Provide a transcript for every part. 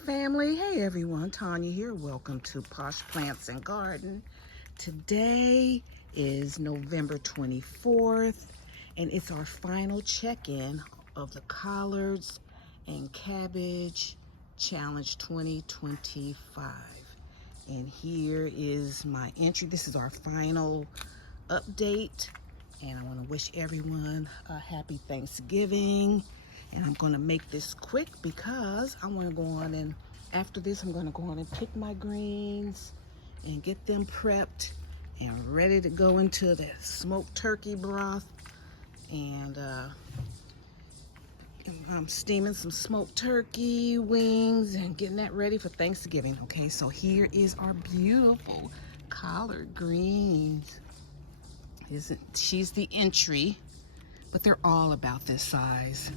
family. Hey everyone, Tanya here. Welcome to Posh Plants and Garden. Today is November 24th and it's our final check-in of the collards and cabbage challenge 2025. And here is my entry. This is our final update and I want to wish everyone a happy Thanksgiving. And I'm going to make this quick because I want to go on and after this I'm going to go on and pick my greens and get them prepped and ready to go into the smoked turkey broth. And I'm steaming some smoked turkey wings and getting that ready for Thanksgiving. Okay, so here is our beautiful collard greens. She's the entry, but they're all about this size.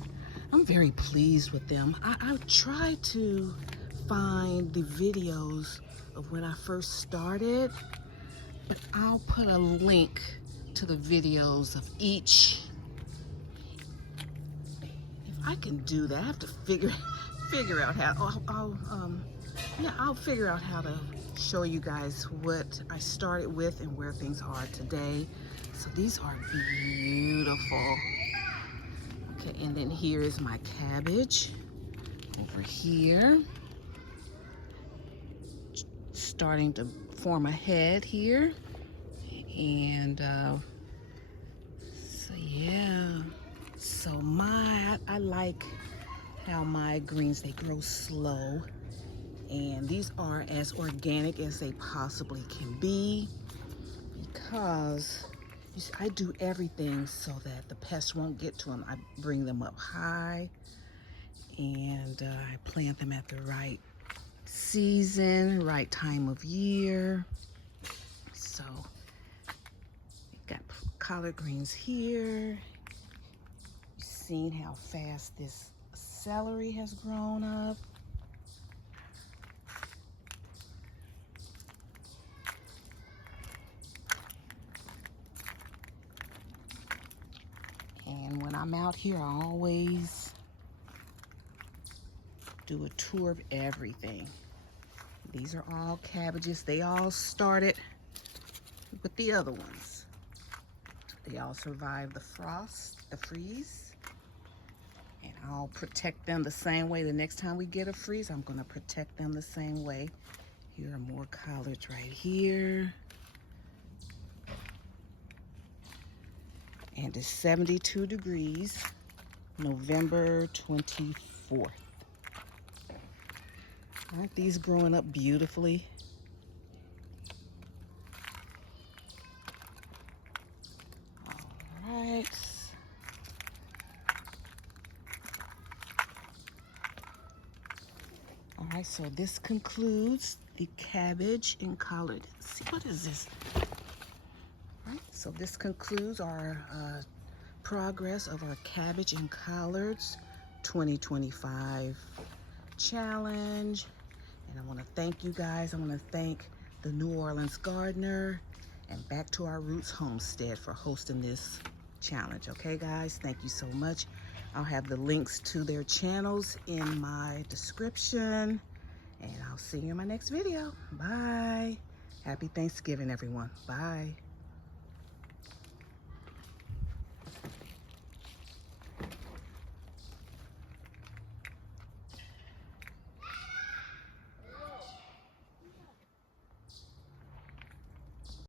I'm very pleased with them. I tried to find the videos of when I first started, but I'll put a link to the videos of each. If I can do that, I have to figure out how. I'll figure out how to show you guys what I started with and where things are today. So these are beautiful. Okay, and then here is my cabbage over here, starting to form a head here. And so yeah, so I like how my greens, they grow slow, and these are as organic as they possibly can be because I do everything so that the pests won't get to them. I bring them up high and I plant them at the right season, right time of year. So got collard greens here. You've seen how fast this celery has grown up. And when I'm out here, I always do a tour of everything. These are all cabbages. They all started with the other ones. They all survived the frost, the freeze. And I'll protect them the same way. The next time we get a freeze, I'm gonna protect them the same way. Here are more collards right here. And it's 72 degrees, November 24th. Aren't these growing up beautifully? All right. All right, so this concludes the cabbage and collard. Let's see, what is this? All right, so this concludes our progress of our cabbage and collards 2025 challenge. And I want to thank you guys. I want to thank the New Orleans Gardener and Back to Our Roots Homestead for hosting this challenge. Okay, guys, thank you so much. I'll have the links to their channels in my description, and I'll see you in my next video. Bye. Happy Thanksgiving, everyone. Bye.